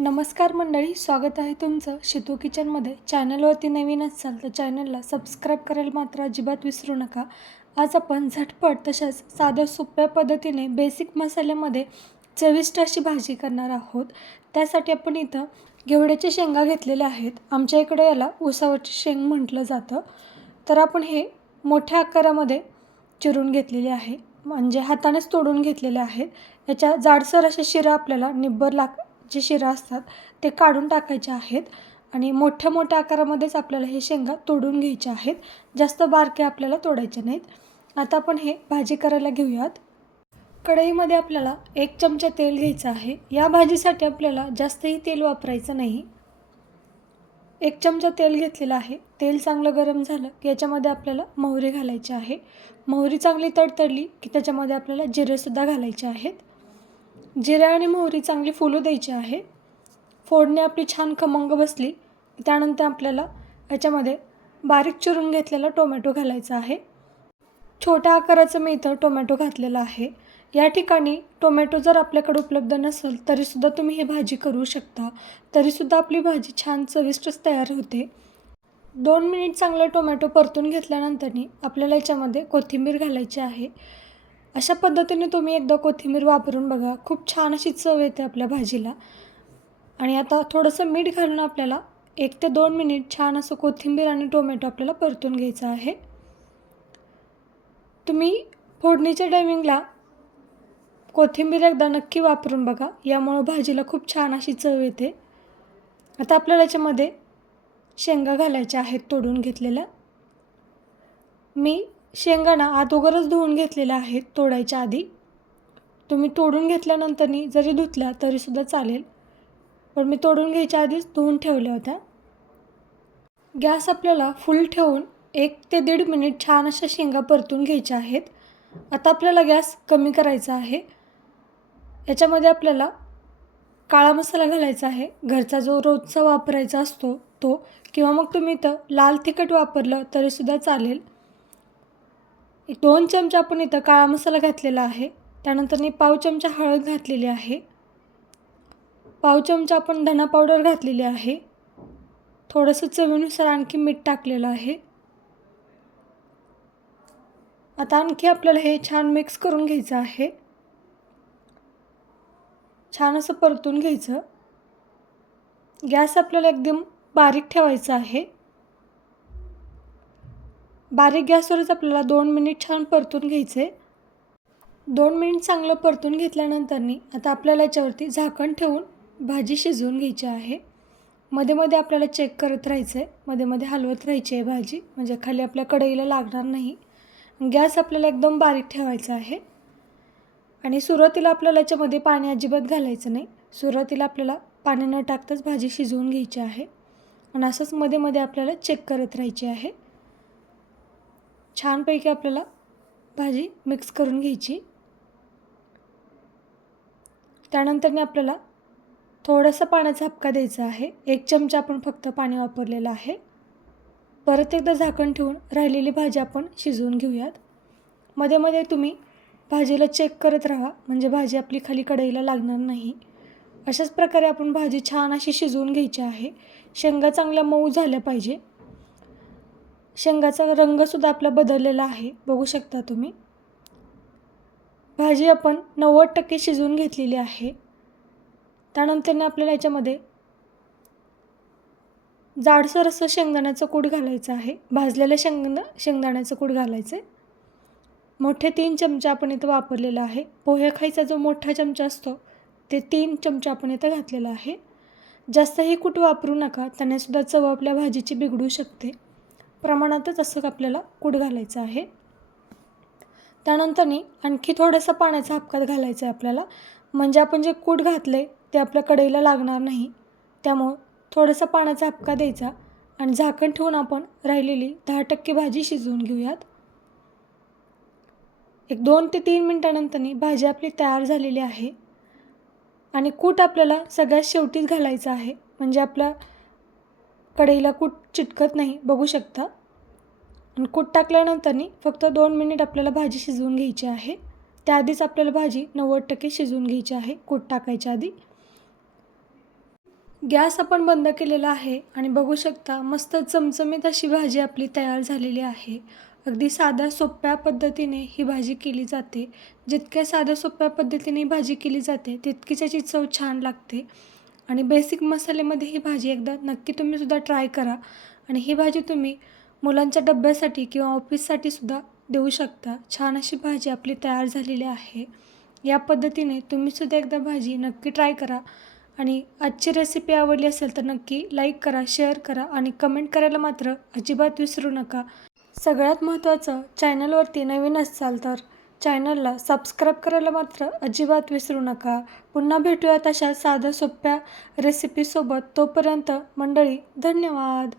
नमस्कार मंडळी स्वागत आहे तुमचं शितू किचनमध्ये. चॅनलवरती नवीन असाल तर चॅनलला सबस्क्राईब करायला मात्र अजिबात विसरू नका. आज आपण झटपट तशाच साध्या सोप्या पद्धतीने बेसिक मसाल्यामध्ये चविष्ट अशी भाजी करणार आहोत. त्यासाठी आपण इथं घेवड्याच्या शेंगा घेतलेल्या आहेत. आमच्या इकडे याला उसावरची शेंग म्हटलं जातं. तर आपण हे मोठ्या आकारामध्ये चिरून घेतलेले आहे. म्हणजे हातानेच तोडून घेतलेले आहेत. याच्या जाडसर अशा शिरा आपल्याला निब्बर लाग जे शिरा असतात ते काढून टाकायचे आहेत आणि मोठ्या मोठ्या आकारामध्येच आपल्याला हे शेंगा तोडून घ्यायचे आहेत. जास्त बारके आपल्याला तोडायचे नाहीत. आता आपण हे भाजी करायला घेऊयात. कढईमध्ये आपल्याला एक चमचा तेल घ्यायचं आहे. या भाजीसाठी आपल्याला जास्तही तेल वापरायचं नाही. एक चमचा तेल घेतलेलं आहे. तेल चांगलं गरम झालं की याच्यामध्ये आपल्याला मोहरी घालायची आहे. मोहरी चांगली तडतडली की त्याच्यामध्ये आपल्याला जिरेसुद्धा घालायचे आहेत. जिरे आणि मोहरी चांगली फुलू द्यायची आहे. फोडणी आपली छान खमंग बसली. त्यानंतर आपल्याला याच्यामध्ये बारीक चिरून घेतलेला टोमॅटो घालायचा आहे. छोट्या आकाराचं मी इथं टोमॅटो घातलेला आहे. या ठिकाणी टोमॅटो जर आपल्याकडे उपलब्ध नसेल तरीसुद्धा तुम्ही ही भाजी करू शकता. तरीसुद्धा आपली भाजी छान चविष्टच तयार होते. दोन मिनिट चांगलं टोमॅटो परतून घेतल्यानंतरनी आपल्याला याच्यामध्ये कोथिंबीर घालायची आहे. अशा पद्धतीने तुम्ही एकदा कोथिंबीर वापरून बघा. खूप छान अशी चव येते आपल्या भाजीला. आणि आता थोडंसं मीठ घालून आपल्याला. एक ते दोन मिनिट छान असं कोथिंबीर आणि टोमॅटो आपल्याला परतून घ्यायचं आहे. तुम्ही फोडणीच्या टायमिंगला कोथिंबीर एकदा नक्की वापरून बघा. यामुळं भाजीला खूप छान अशी चव येते. आता आपल्याला याच्यामध्ये शेंगा घालायच्या आहेत तोडून घेतलेल्या. मी शेंगाणा अगोदरच धुवून घेतलेल्या आहेत तोडायच्या आधी. तुम्ही तोडून घेतल्यानंतरनी जरी धुतल्या तरीसुद्धा चालेल. पण मी तोडून घ्यायच्या आधीच धुवून ठेवल्या होत्या. गॅस आपल्याला फुल ठेवून एक ते दीड मिनिट छान अशा शेंगा परतून घ्यायच्या आहेत. आता आपल्याला गॅस कमी करायचा आहे. याच्यामध्ये आपल्याला काळा मसाला घालायचा आहे. घरचा जो रोजचा वापरायचा असतो तो. किंवा मग तुम्ही इथं लाल तिखट वापरलं तरीसुद्धा चालेल. दोन चमचा आपण इथं काळा मसाला घातलेला आहे. त्यानंतर मी पाव चमचा हळद घातलेली आहे. पाव चमचा आपण धना पावडर घातलेली आहे. थोडंसं चवीनुसार आणखी मीठ टाकलेलं आहे. आता आणखी आपल्याला हे छान मिक्स करून घ्यायचं आहे. छान असं परतून घ्यायचं. गॅस आपल्याला एकदम बारीक ठेवायचा आहे. बारीक गॅसवरच आपल्याला दोन मिनिट छान परतून घ्यायचे. दोन मिनिट चांगलं परतून घेतल्यानंतरनी आता आपल्याला याच्यावरती झाकण ठेवून भाजी शिजवून घ्यायची आहे. मध्ये मध्ये आपल्याला चेक करत राहायचं आहे मध्ये मध्ये हलवत राहायची आहे भाजी म्हणजे खाली आपल्या कढईला लागणार नाही. गॅस आपल्याला एकदम बारीक ठेवायचा आहे. आणि सुरुवातीला आपल्याला याच्यामध्ये पाणी अजिबात घालायचं नाही. सुरुवातीला आपल्याला पाणी न टाकताच भाजी शिजवून घ्यायची आहे. आणि असंच मध्ये मध्ये आपल्याला चेक करत राहायची आहे. छानपैकी आपल्याला भाजी मिक्स करून घ्यायची. त्यानंतरने आपल्याला थोडंसं पाण्याचा हपका द्यायचा आहे. एक चमचा आपण फक्त पाणी वापरलेलं आहे. परत एकदा झाकण ठेवून राहिलेली भाजी आपण शिजवून घेऊयात. मध्ये मध्ये तुम्ही भाजीला चेक करत राहा म्हणजे भाजी आपली खाली कढईला लागणार नाही. अशाच प्रकारे आपण भाजी छान अशी शिजवून घ्यायची आहे. शेंगा चांगल्या मऊ झाल्या पाहिजे. शेंगाचा रंगसुद्धा आपला बदललेला आहे. बघू शकता तुम्ही. भाजी आपण नव्वद टक्के शिजवून घेतलेली आहे. त्यानंतरने आपल्याला याच्यामध्ये जाडसर असं शेंगदाण्याचं कूट घालायचं आहे. भाजलेलं शेंगदा शेंगदाण्याचं कूट घालायचं आहे. मोठे तीन चमचे आपण इथं वापरलेला आहे. पोहे खायचा जो मोठा चमचा असतो ते तीन चमचे आपण इथं घातलेला आहे. जास्तही कूट वापरू नका. त्यानेसुद्धा चव आपल्या भाजीची बिघडू शकते. प्रमाणातच असं आपल्याला कूट घालायचं आहे. त्यानंतरनी आणखी थोडंसं पाण्याचा हापकात घालायचं आहे आपल्याला. म्हणजे आपण जे कूट घातले ते आपल्या कढईला लागणार नाही. त्यामुळं थोडंसं पाण्याचा हापका द्यायचा आणि झाकण ठेवून आपण राहिलेली दहा टक्के भाजी शिजवून घेऊयात. एक दोन ते तीन मिनटानंतरनी भाजी आपली तयार झालेली आहे. आणि कूट आपल्याला सगळ्यात शेवटीच घालायचं आहे. म्हणजे आपला कढईला कूट चिटकत नाही बघू शकता. आणि कूट टाकल्यानंतरनी फक्त दोन मिनिट आपल्याला भाजी शिजवून घ्यायची आहे. त्याआधीच आपल्याला भाजी नव्वद टक्के शिजवून घ्यायची आहे कूट टाकायच्या आधी. गॅस आपण बंद केलेला आहे आणि बघू शकता मस्त चमचमीत अशी भाजी आपली तयार झालेली आहे. अगदी साध्या सोप्या पद्धतीने ही भाजी केली जाते. जितक्या साध्या सोप्या पद्धतीने ही भाजी केली जाते तितकीच याची चव छान लागते. आणि बेसिक मसाल्यामध्ये ही भाजी एकदा नक्की तुम्हीसुद्धा ट्राय करा. आणि ही भाजी तुम्ही मुलांच्या डब्यासाठी किंवा ऑफिससाठी सुद्धा देऊ शकता. छान अशी भाजी आपली तयार झालेली आहे. या पद्धतीने तुम्हीसुद्धा एकदा भाजी नक्की ट्राय करा. आणि आजची रेसिपी आवडली असेल तर नक्की लाईक करा शेअर करा आणि कमेंट करायला मात्र अजिबात विसरू नका. सगळ्यात महत्त्वाचं चॅनलवरती नवीन असाल तर चॅनलला सबस्क्राईब करायला मात्र अजिबात विसरू नका. पुन्हा भेटूयात अशा साध्या सोप्या रेसिपीसोबत तोपर्यंत मंडळी धन्यवाद.